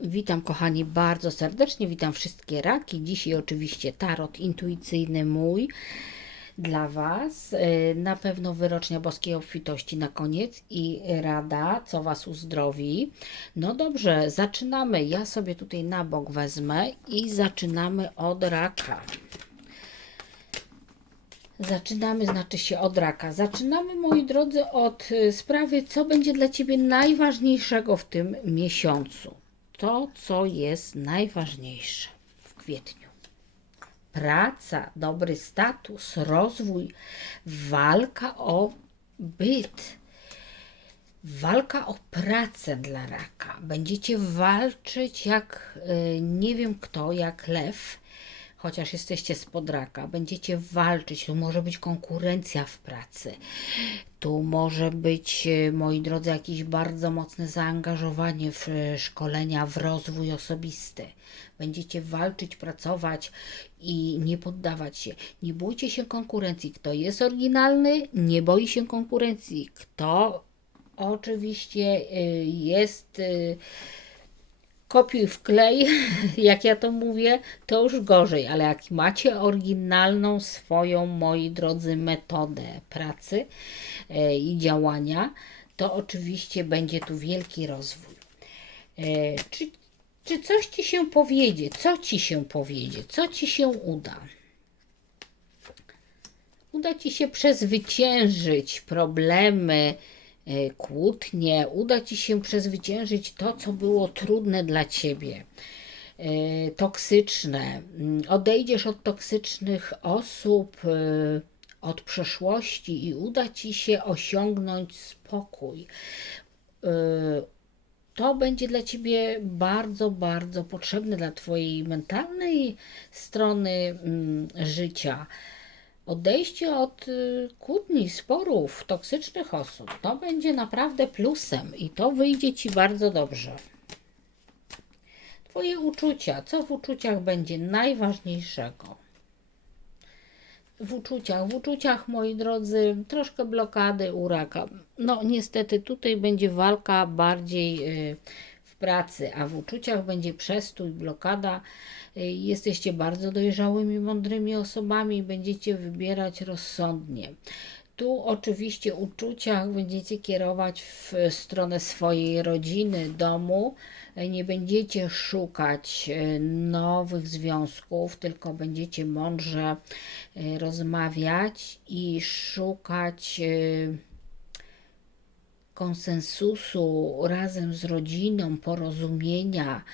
Witam kochani bardzo serdecznie, witam wszystkie raki. Dzisiaj oczywiście tarot intuicyjny mój dla Was. Yy, Na pewno wyrocznia boskiej obfitości na koniec i rada, co Was uzdrowi. No dobrze, zaczynamy. Ja sobie tutaj na bok wezmę i zaczynamy od raka. Zaczynamy, znaczy się od raka. Zaczynamy, moi drodzy, od y, sprawy, co będzie dla Ciebie najważniejszego w tym miesiącu. To, co jest najważniejsze w kwietniu. Praca, dobry status, rozwój, walka o byt. Walka o pracę dla raka. Będziecie walczyć jak y, nie wiem kto, jak lew, chociaż jesteście spod raka. Będziecie walczyć. Tu może być konkurencja w pracy. Tu może być, y, moi drodzy, jakieś bardzo mocne zaangażowanie w y, szkolenia, w rozwój osobisty. Będziecie walczyć, pracować i nie poddawać się. Nie bójcie się konkurencji. Kto jest oryginalny, nie boi się konkurencji. Kto oczywiście y, jest kopiuj wklej, jak ja to mówię, to już gorzej, ale jak macie oryginalną swoją, moi drodzy, metodę pracy e, i działania, to oczywiście będzie tu wielki rozwój. E, Czy, czy coś ci się powiedzie? Co ci się powiedzie? Co ci się uda? Uda ci się przezwyciężyć problemy, kłótnie, uda ci się przezwyciężyć to, co było trudne dla ciebie, e, toksyczne. Mm, Odejdziesz od toksycznych osób, e, od przeszłości i uda ci się osiągnąć spokój. E, To będzie dla ciebie bardzo, bardzo potrzebne dla twojej mentalnej strony mm, życia. Odejście od y, kłótni, sporów, toksycznych osób, to będzie naprawdę plusem i to wyjdzie Ci bardzo dobrze. Twoje uczucia, co w uczuciach będzie najważniejszego? W uczuciach, w uczuciach, moi drodzy, troszkę blokady u raka. No, niestety, tutaj będzie walka bardziej y, w pracy, a w uczuciach będzie przestój, blokada. Y, Jesteście bardzo dojrzałymi, mądrymi osobami i będziecie wybierać rozsądnie. Tu oczywiście uczuciach będziecie kierować w stronę swojej rodziny, domu. Nie będziecie szukać e, nowych związków, tylko będziecie mądrze e, rozmawiać i szukać konsensusu razem z rodziną, porozumienia.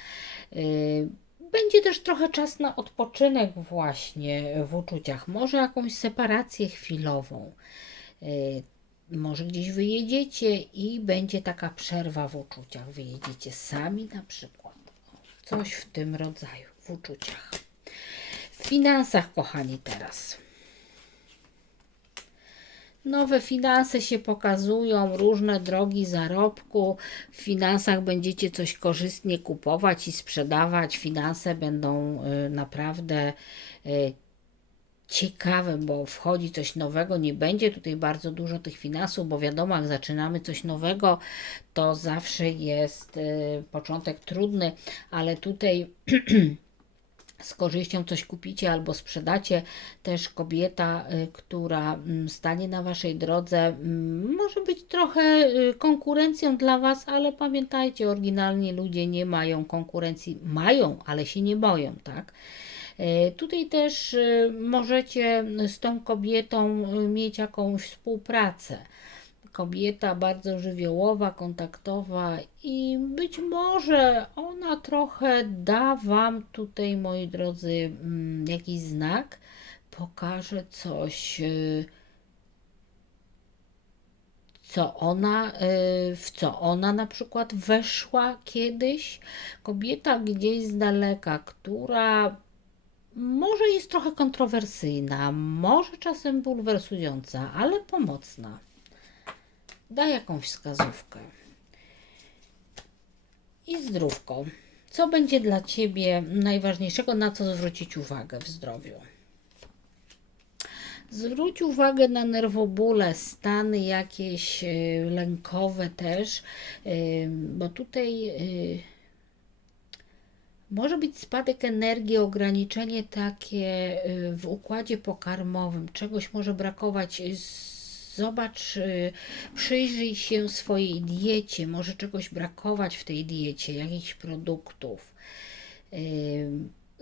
Y, Będzie też trochę czas na odpoczynek właśnie w uczuciach, może jakąś separację chwilową. Y, Może gdzieś wyjedziecie i będzie taka przerwa w uczuciach. Wyjedziecie sami na przykład. Coś w tym rodzaju w uczuciach. W finansach, kochani, teraz. Nowe finanse się pokazują, różne drogi zarobku. W finansach będziecie coś korzystnie kupować i sprzedawać. Finanse będą y, naprawdę y, ciekawe, bo wchodzi coś nowego. Nie będzie tutaj bardzo dużo tych finansów, bo wiadomo, jak zaczynamy coś nowego, to zawsze jest y, początek trudny, ale tutaj z korzyścią coś kupicie albo sprzedacie. Też kobieta, y, która mm, stanie na waszej drodze, mm, może być trochę y, konkurencją dla was, ale pamiętajcie, oryginalni ludzie nie mają konkurencji. Mają, ale się nie boją, tak? Y, Tutaj też możecie z tą kobietą mieć jakąś współpracę kobieta bardzo żywiołowa, kontaktowa i być może ona trochę da Wam tutaj, moi drodzy, mm, jakiś znak, pokaże coś, y, co ona, y, w co ona na przykład weszła kiedyś. Kobieta gdzieś z daleka, która może jest trochę kontrowersyjna, może czasem bulwersująca, ale pomocna. Da jakąś wskazówkę. I zdrówko. Co będzie dla Ciebie najważniejszego, na co zwrócić uwagę w zdrowiu? Zwróć uwagę na nerwobóle, stany jakieś y, lękowe też, y, bo tutaj y, Może być spadek energii, ograniczenie takie w układzie pokarmowym, czegoś może brakować. y, Zobacz, y, przyjrzyj się swojej diecie, może czegoś brakować w tej diecie, jakichś produktów. Y,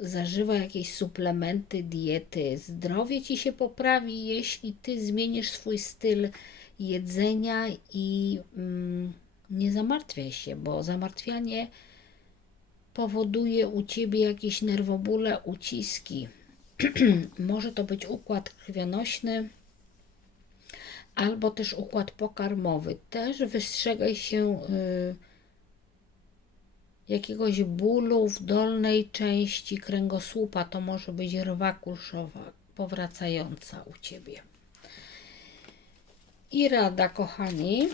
Zażywaj jakieś suplementy diety. Zdrowie ci się poprawi, jeśli ty zmienisz swój styl jedzenia i mm, nie zamartwiaj się, bo zamartwianie powoduje u ciebie jakieś nerwobóle, uciski. Może to być układ krwionośny albo też układ pokarmowy. Też wystrzegaj się y, jakiegoś bólu w dolnej części kręgosłupa. To może być rwa kulszowa powracająca u ciebie. I rada, kochani.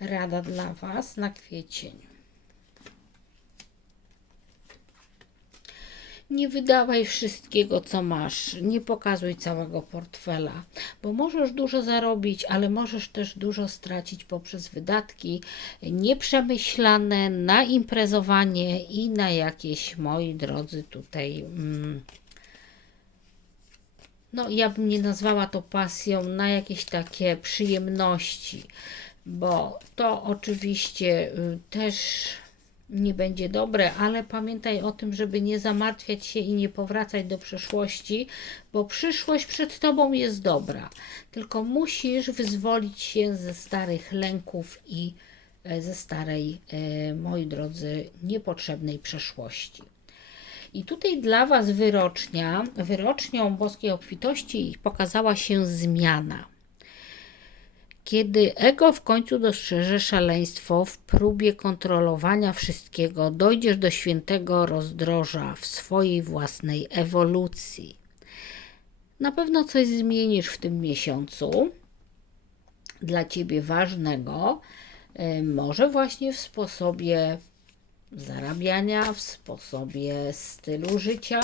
Rada dla Was na kwiecień. Nie wydawaj wszystkiego, co masz. Nie pokazuj całego portfela, bo możesz dużo zarobić, ale możesz też dużo stracić poprzez wydatki nieprzemyślane na imprezowanie i na jakieś, moi drodzy, tutaj. Mm, no, ja bym nie nazwała to pasją, na jakieś takie przyjemności, bo to oczywiście y, też nie będzie dobre, ale pamiętaj o tym, żeby nie zamartwiać się i nie powracać do przeszłości, bo przyszłość przed tobą jest dobra. Tylko musisz wyzwolić się ze starych lęków i e, ze starej, e, moi drodzy, niepotrzebnej przeszłości. I tutaj dla Was wyrocznia, wyrocznią boskiej obfitości pokazała się zmiana. Kiedy ego w końcu dostrzeże szaleństwo w próbie kontrolowania wszystkiego, dojdziesz do świętego rozdroża w swojej własnej ewolucji. Na pewno coś zmienisz w tym miesiącu dla ciebie ważnego, y, może właśnie w sposobie zarabiania, w sposobie stylu życia,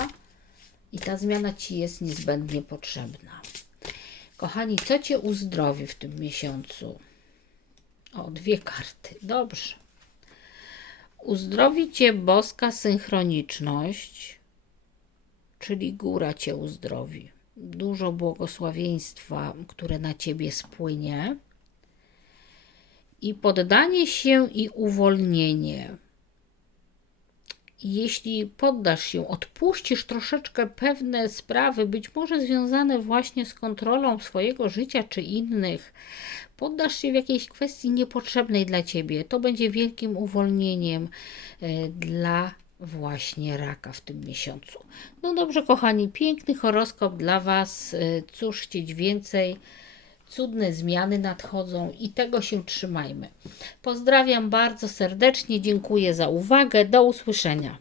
i ta zmiana ci jest niezbędnie potrzebna. Kochani, co Cię uzdrowi w tym miesiącu? O, dwie karty. Dobrze. Uzdrowi Cię boska synchroniczność, czyli góra Cię uzdrowi. Dużo błogosławieństwa, które na Ciebie spłynie. I poddanie się i uwolnienie. Jeśli poddasz się, odpuścisz troszeczkę pewne sprawy, być może związane właśnie z kontrolą swojego życia czy innych, poddasz się w jakiejś kwestii niepotrzebnej dla ciebie, to będzie wielkim uwolnieniem e, dla właśnie raka w tym miesiącu. No dobrze, kochani, piękny horoskop dla Was. E, Cóż chcieć więcej? Cudne zmiany nadchodzą i tego się trzymajmy. Pozdrawiam bardzo serdecznie, dziękuję za uwagę. Do usłyszenia.